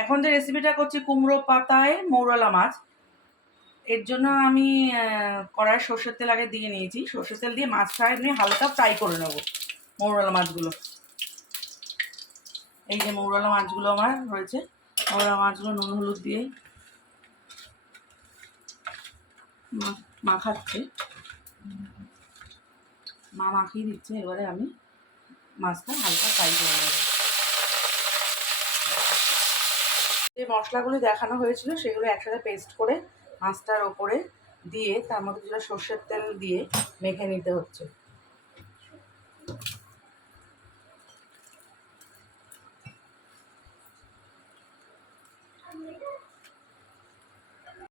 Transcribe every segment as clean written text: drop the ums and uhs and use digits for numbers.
এখন যে রেসিপিটা করছি কুমড়ো পাতায় মৌরলা মাছ, এর জন্য আমি কড়াই সর্ষের তেল আগে দিয়ে নিয়েছি। সর্ষের তেল দিয়ে মাছ ফ্রাই নিয়ে হালকা ফ্রাই করে নেব মৌরলা মাছগুলো। এই যে মৌরলা মাছগুলো আমার রয়েছে, মৌরলা মাছগুলো নুন হলুদ দিয়ে মাখাচ্ছে, মা মাখিয়ে দিচ্ছে। এবারে আমি মাছটা হালকা ফ্রাই করে নেব। যে মশলাগুলো দেখানো হয়েছিল সেগুলো একসাথে পেস্ট করে মাছটার ওপরে দিয়ে তার মধ্যে যেটা সর্ষের তেল দিয়ে মেখে নিতে হচ্ছে।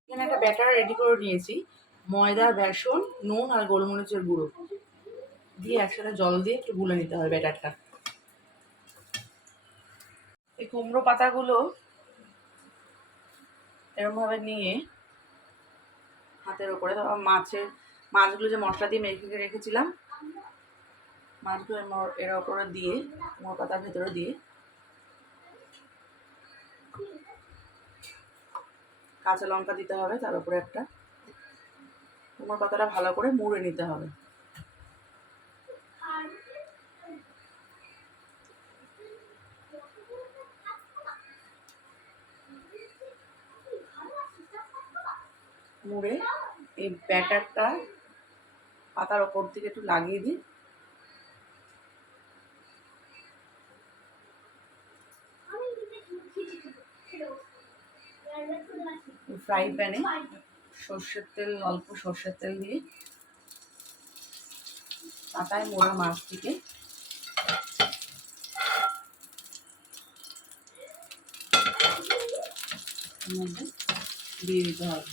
এখানে একটা ব্যাটার রেডি করে নিয়েছি। ময়দা, বেসন, নুন আর গোলমরিচের গুঁড়ো দিয়ে একসাথে জল দিয়ে একটু গুলে নিতে হবে ব্যাটারটা। এই কুমড়ো পাতাগুলো এরকমভাবে নিয়ে হাতের ওপরে মাছগুলো যে মশলা দিয়ে মেখে রেখেছিলাম, মাছগুলো এর ওপরে দিয়ে কুমড়ো পাতার ভেতরে দিয়ে কাঁচা লঙ্কা দিতে হবে। তার উপরে একটা কুমড়ো পাতাটা ভালো করে মুড়ে নিতে হবে। মুড়ে এই ব্যাটারটা পাতার ওপর থেকে একটু লাগিয়ে দিই। ফ্রাই প্যানে অল্প সর্ষের তেল দিয়ে পাতায় মোড়া মাছটিকে মধ্যে দিয়ে দিতে হবে।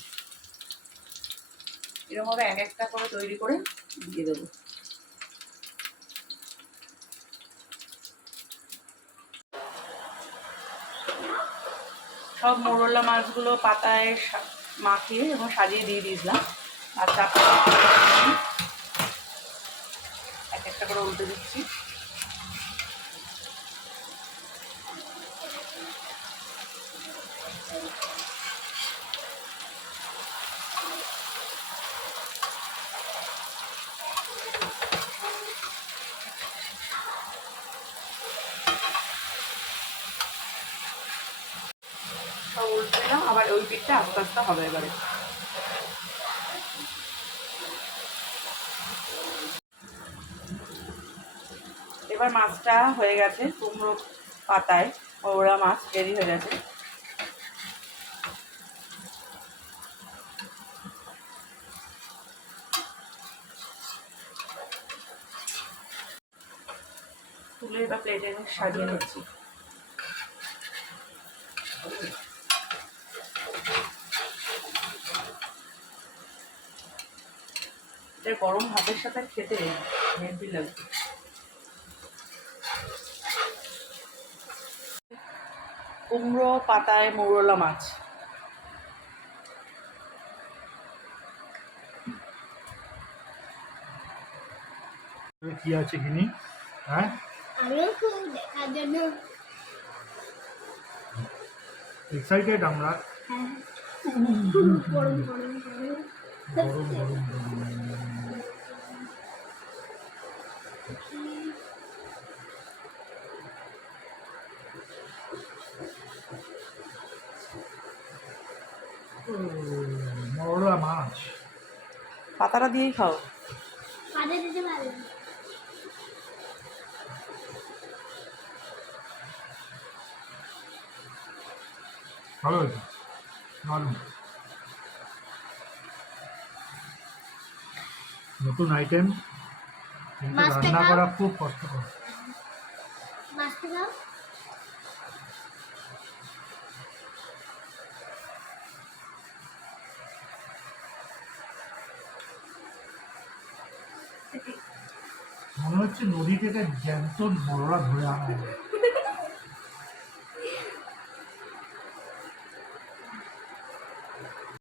এরকমভাবে এক একটা করে তৈরি করে দিয়ে দেবো। সব মোরলা মাছগুলো পাতায় মাখিয়ে এবং সাজিয়ে দিয়ে দিয়েছিলাম। আর তারপর এক একটা করে উল্টে দিচ্ছি। সব উল্টে দিলাম, আবার ওই পিঠটা আস্তে আস্তে হবে। এবারে এবার মাছটা হয়ে গেছে, কুমড়ো পাতায় ওরা মাছ রেডি হয়ে গেছে। তুলে বা প্লেটে সাজিয়ে নিচ্ছি। গরম ভাতের সাথে খেতে হেভি লাগবে। কুমড়ো পাতায় মৌরলা মাছ। কি আছে কিনি? হ্যাঁ, আমিও খুব দেখার জন্য এক্সাইটেড আমরা। গরম গরম গরম গরম মরলা মাছ পাতাটা দিয়েই খাও। কাজে দিতে পারবে। ভালো হয়েছে, দারুণ। নতুন আইটেম, কিন্তু রান্না করা খুব কষ্টকর। মাছটা দাও। মনে হচ্ছে নদী থেকে জ্যান্ত মরলা ধরে আনা হবে।